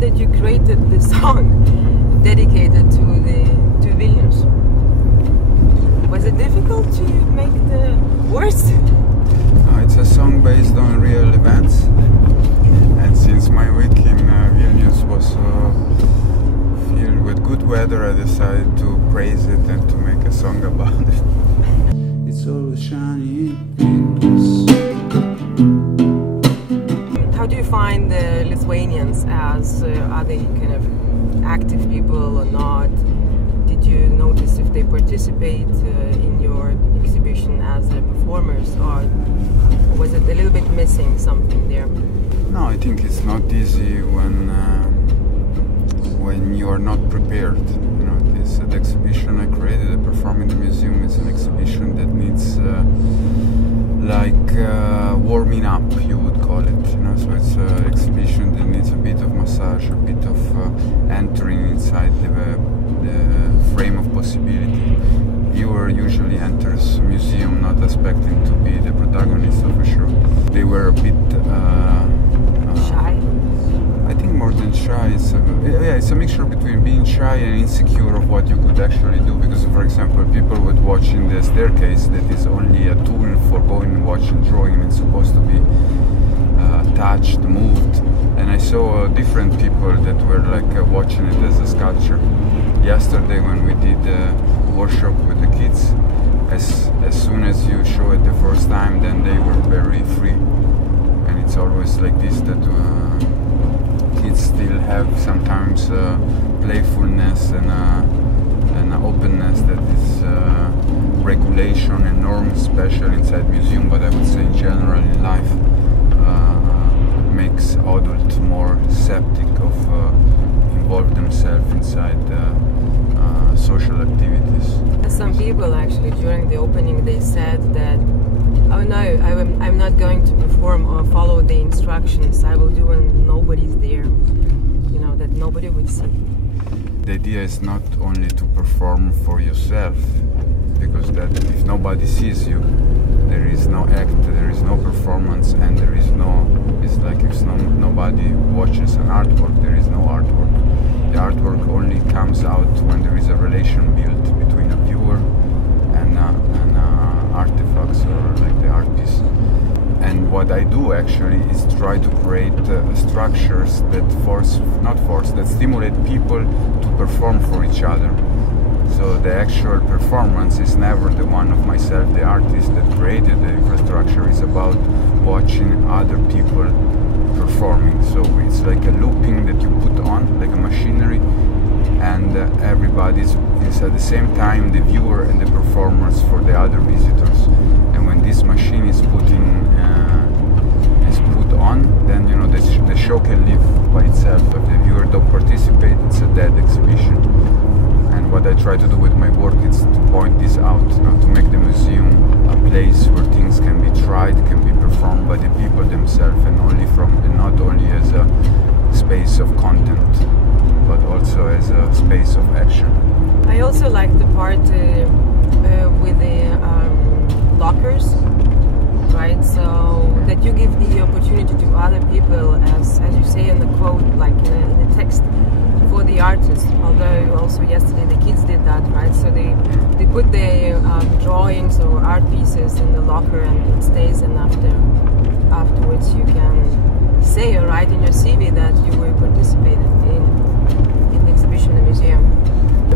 That you created this song dedicated to Vilnius. Was it difficult to make the words? It's a song based on real events, and since my week in Vilnius was filled with good weather, I decided to praise it and to make a song about it. It's always shining in Vilnius. find the Lithuanians as are they kind of active people or not? Did you notice if they participate in your exhibition as performers, or was it a little bit missing something there? No, I think it's not easy when you are not prepared. You know, the exhibition I created, I perform in the museum. It's an exhibition that needs warming up, you would call it. You know, so it's an exhibition that needs a bit of massage, a bit of entering inside the frame of possibility. Viewer usually enters a museum not expecting to be the protagonist of a show. They were a bit shy. I think more than shy, it's a mixture between being shy and insecure of what you could actually do. Because, for example, people would watch in the staircase that is only a tool for going and watching drawing. It's supposed to be touched, moved. And I saw different people that were watching it as a sculpture. Yesterday, when we did a workshop with the kids, as soon as you show it the first time, then they were very free. And it's always like this, that kids still have sometimes playfulness and an openness that is regulation and norms, especially inside museum, but I would say in general in life, makes adults more skeptic of involve themselves inside social activities. Some people actually during the opening they said that, oh no, I'm not going to perform or follow the instructions. I will do when nobody's there. You know, that nobody would see. The idea is not only to perform for yourself, because that if nobody sees you, there is no act, there is no performance, and there is no. It's like if nobody watches an artwork, there is no artwork. The artwork only comes out when there is a relation built between a viewer and artifacts or like the art piece. And what I do actually is try to create structures that that stimulate people to perform for each other. So the actual performance is never the one of myself, the artist that created the infrastructure. Is about watching other people performing. So it's like a looping that you put on, like a machinery, and everybody's at the same time the viewer and the performers for the other visitors. And when this machine is put on, then you know the show can live by itself. If the viewer don't participate, it's a dead exhibition. And what I try to do with my work is to point this out, to make the museum a place where things can be tried, can be performed by the people themselves, and not only as a space of content, but also as a space of action. I also like the part with the lockers, right? So that you give the opportunity to other people, as you say in the quote, like in the text, for the artists. Although also yesterday the kids did that, right? So they put their drawings or art pieces in the locker, and it stays, and afterwards you can say or write in your CV that you were participated in the exhibition in the museum.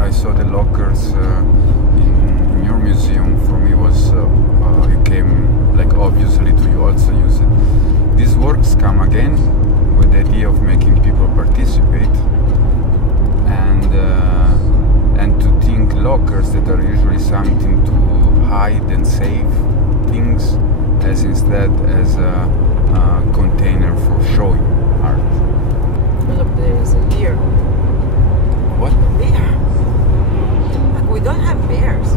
I saw the lockers in your museum. For me was it came like obviously to you also use it. These works come again with the idea of making people participate, and to think lockers that are usually something to hide and save things, as instead as a container for showing art. Look, there is a bear. What? Bear? Look, we don't have bears.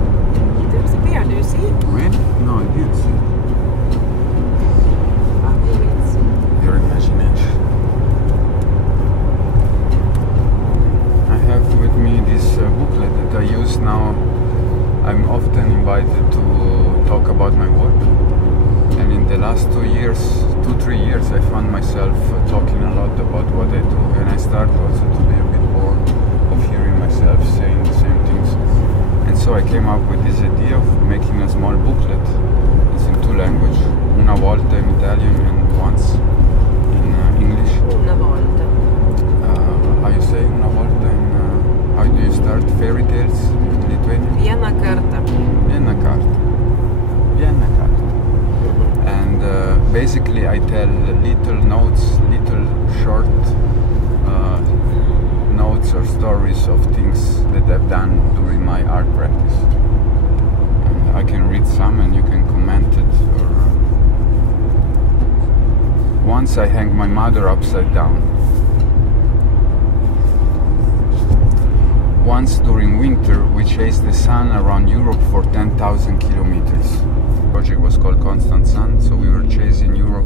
There's a bear, do you see it? Really? No, I didn't see it. Maybe it's... Your imagination. I have with me this booklet that I use now. I'm often invited to talk about my work. And in the last 2-3 years, I found myself talking a lot about what I do. And I start also to be a bit bored of hearing myself saying the same things. And so I came up with this idea of making a small booklet. It's in 2 languages. Una volta in Italian and once in English. Una volta. How you say una volta in... how do you start fairy tales in Lithuanian? Viena karta. Viena karta. Viena karta. And basically I tell little notes, little short notes or stories of things that I've done during my art practice. And I can read some and you can comment it. Or once I hang my mother upside down. Once during winter we chased the sun around Europe for 10,000 kilometers. The project was called Constant Sun, so we were chasing Europe,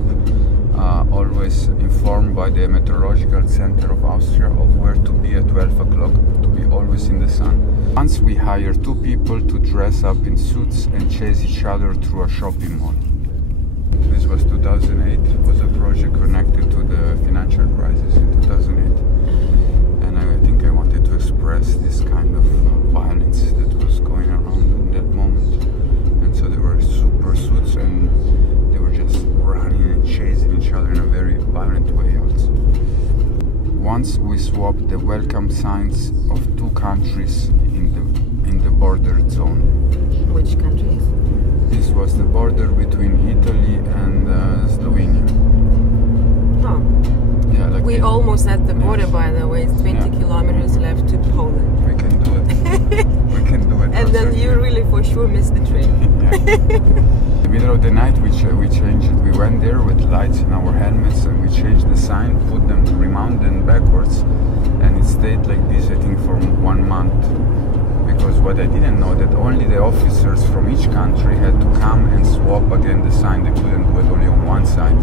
always informed by the meteorological center of Austria of where to be at 12 o'clock, to be always in the sun. Once we hired 2 people to dress up in suits and chase each other through a shopping mall. This was 2008, it was a project connected to the financial crisis in 2008. And I think I wanted to express this kind of violence that was going around in that moment. And so there were super suits and they were just running and chasing each other in a very violent way also. Once we swapped the welcome signs of 2 countries in the border zone. Which countries? This was the border between Italy and Slovenia. Oh. Yeah, like we almost at the border, yes. By the way. It's 20 kilometers left to Poland. We can do it. We can do it. And then you really for sure missed the train. In the middle of the night we changed it. We went there with lights in our helmets and we changed the sign, put them, remount them backwards, and it stayed like this I think for 1 month. Because what I didn't know that only the officers from each country had to come and swap again the sign. They couldn't do it only on one side.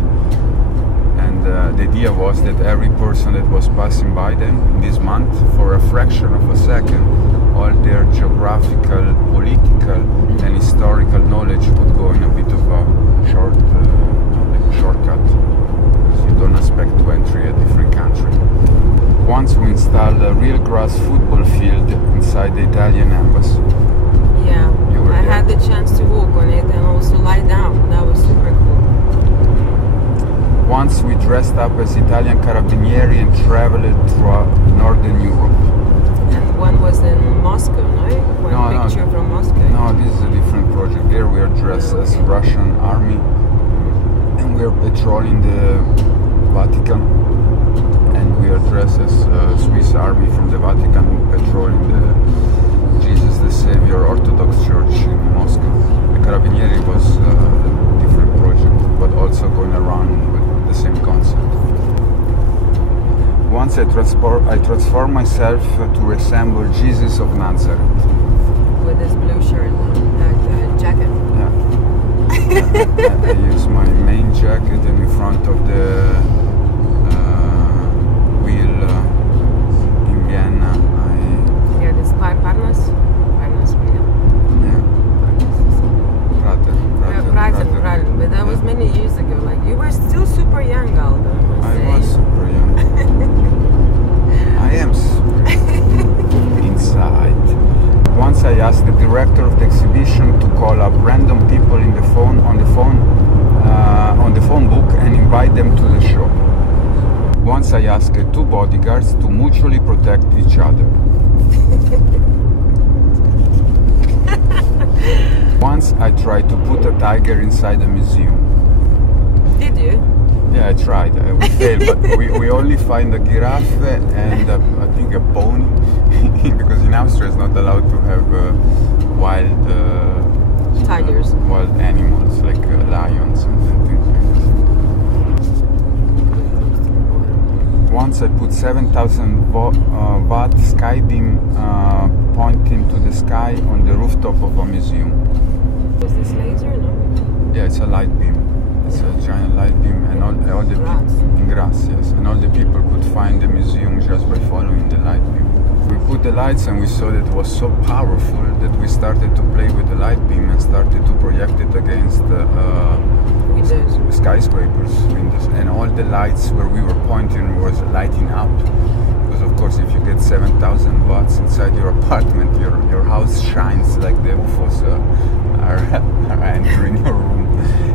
And the idea was that every person that was passing by them in this month, for a fraction of a second, all their geographical, political and historical knowledge would go in a bit of a shortcut. So you don't expect to enter a different country. Once we installed a real grass football field inside the Italian embassy. Yeah, I had the chance to walk on it and also lie down. That was super cool. Once we dressed up as Italian carabinieri and traveled through Northern Europe. And one was in Moscow, no? One picture from Moscow. No, this is a different project. There we are dressed as Russian army and we are patrolling the Vatican. And we are dressed as Swiss army from the Vatican patrolling the Jesus the Savior Orthodox Church in Moscow. The Carabinieri was a different project, but also going around with the same concept. Once I transformed myself to resemble Jesus of Nazareth. With his blue shirt, jacket. Yeah. I use my main jacket and in front of the wheel in Vienna. Yeah, this Parnas wheel. Yeah. Prater. But that was many years ago. Like you were still super young, Aldo. I was super young. I am super young. Inside. Once I asked the director of the exhibition to call up random people on the phone book and invite them to the show. Once I asked 2 bodyguards to mutually protect each other. Once I tried to put a tiger inside a museum. Did you? Yeah, I tried. We failed, but we only find a giraffe and I think a pony, because in Austria it's not allowed to have wild tigers, wild animals like lions and things like that. Once I put 7,000 watt sky beam pointing to the sky on the rooftop of a museum. Was this laser? No. Yeah, it's a light beam. It's a giant light beam, and all the people in grass, yes, and all the people could find the museum just by following the light beam. We put the lights, and we saw that it was so powerful that we started to play with the light beam and started to project it against the skyscrapers windows, and all the lights where we were pointing was lighting up. Because of course, if you get 7,000 watts inside your apartment, your house shines like the UFOs are entering your room.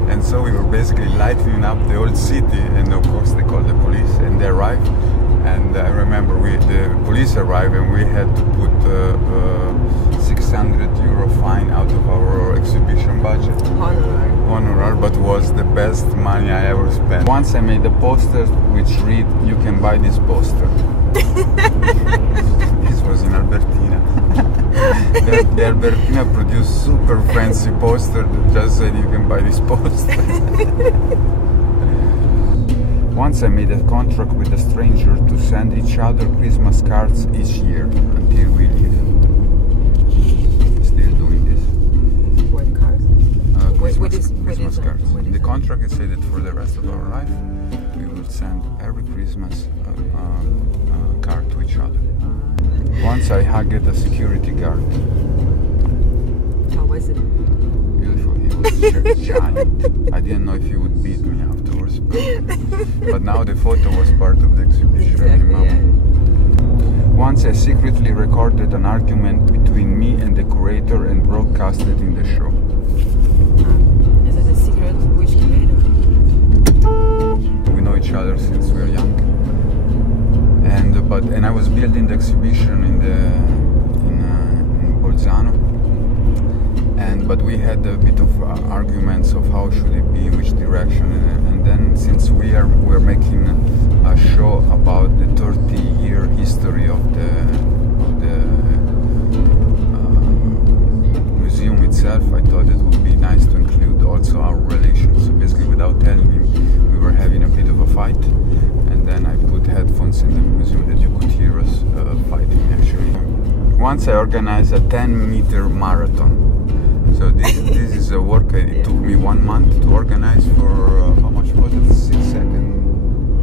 And so we were basically lighting up the old city, and of course they called the police, and they arrived. And I remember the police arrived, and we had to put 60 600 euro fine out of our exhibition budget. Honorar, but was the best money I ever spent. Once I made a poster which read, "You can buy this poster." This was in Albertina. the Albertina produced super fancy poster that just said, "You can buy this poster." Once I made a contract with a stranger to send each other Christmas cards each year until we leave. Still doing this. What cards? Christmas cards. In the contract it said that for the rest of our life we will send every Christmas a card to each other. Once I hugged a security guard. How was it? Beautiful. He was giant. I didn't know if he would beat me afterwards, but now the photo was part of the exhibition. Exactly, yeah. Once I secretly recorded an argument between me and the curator and broadcast it in the show. Is it a secret? Which curator? We know each other since we were young. And I was building the exhibition in Bolzano. But we had a bit of arguments of how should it be, in which direction, and then since we're making a show about the 30-year history of the museum itself, I thought it would be nice to include also our relations. So basically, without telling him, we were having a bit of a fight, and then I put headphones in the museum that you could hear us fighting actually. Once I organized a 10-meter marathon. So this is a work it took me 1 month to organize for how much was it? 6-second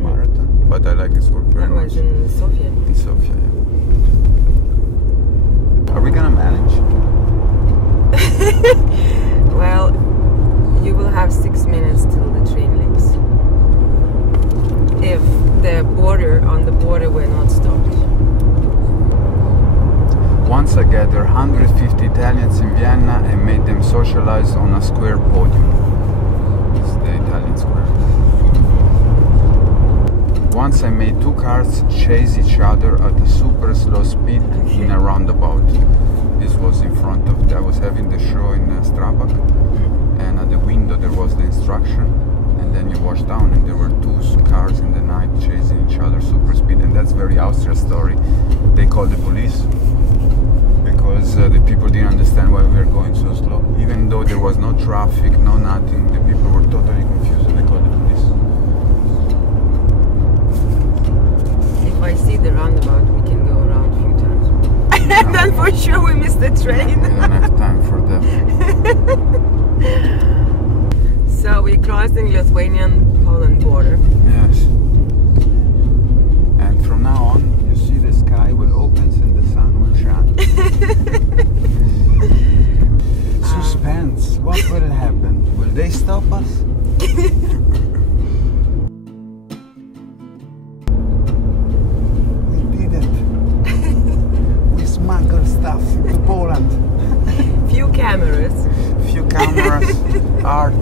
marathon. But I like this work very much. That was in Sofia. In Sofia, yeah. Are we gonna manage? Well, you will have 6 minutes till the train leaves. If on the border were not stopped. Once I gathered 150 Italians in Vienna and made them socialize on a square podium. It's the Italian square. Once I made 2 cars chase each other at a super slow speed in a roundabout. This was in front of, I was having the show in Strabag, and at the window there was the instruction, and then you watch down and there were 2 cars in the night chasing each other super speed, and that's very Austrian story. They called the police. Because the people didn't understand why we were going so slow. Even though there was no traffic, no nothing, the people were totally confused and they called the police. If I see the roundabout, we can go around a few times. And then for sure we miss the train. We don't have time for that. So we're crossing Lithuanian-Poland border. Yes. And from now on, you see the sky will open and the sun will shine. Suspense. What will happen? Will they stop us? We did it. We smuggled stuff into Poland. Few cameras. Art.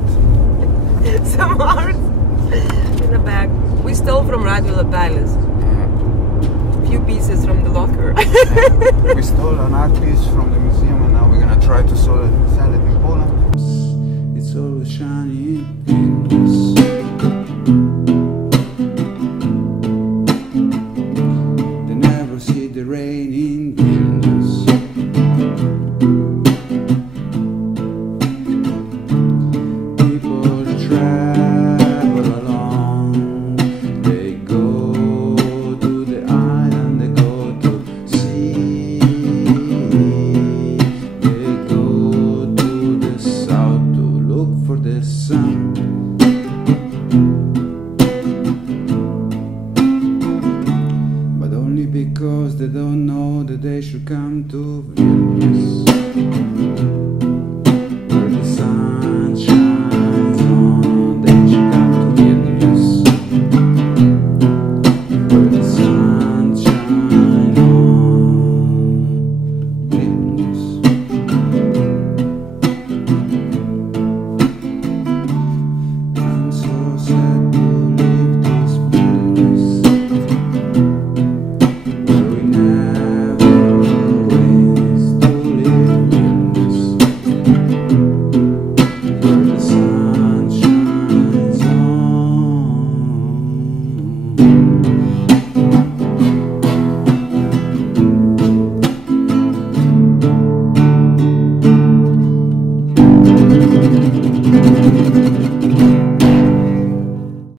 Some art in the bag. We stole from Radvila Palace. Few pieces from the locker. We stole an art piece from the museum and now we're gonna try to sell it in Poland. It's always shining in Vilnius. They never see the rain in Vilnius. People travel along. They go to the island, they go to sea. They go to the south to look for the sun. But only because they don't know that they should come to Vilnius, where the sun shines on. They should come to Vilnius, where the sun shines on. Vilnius. you.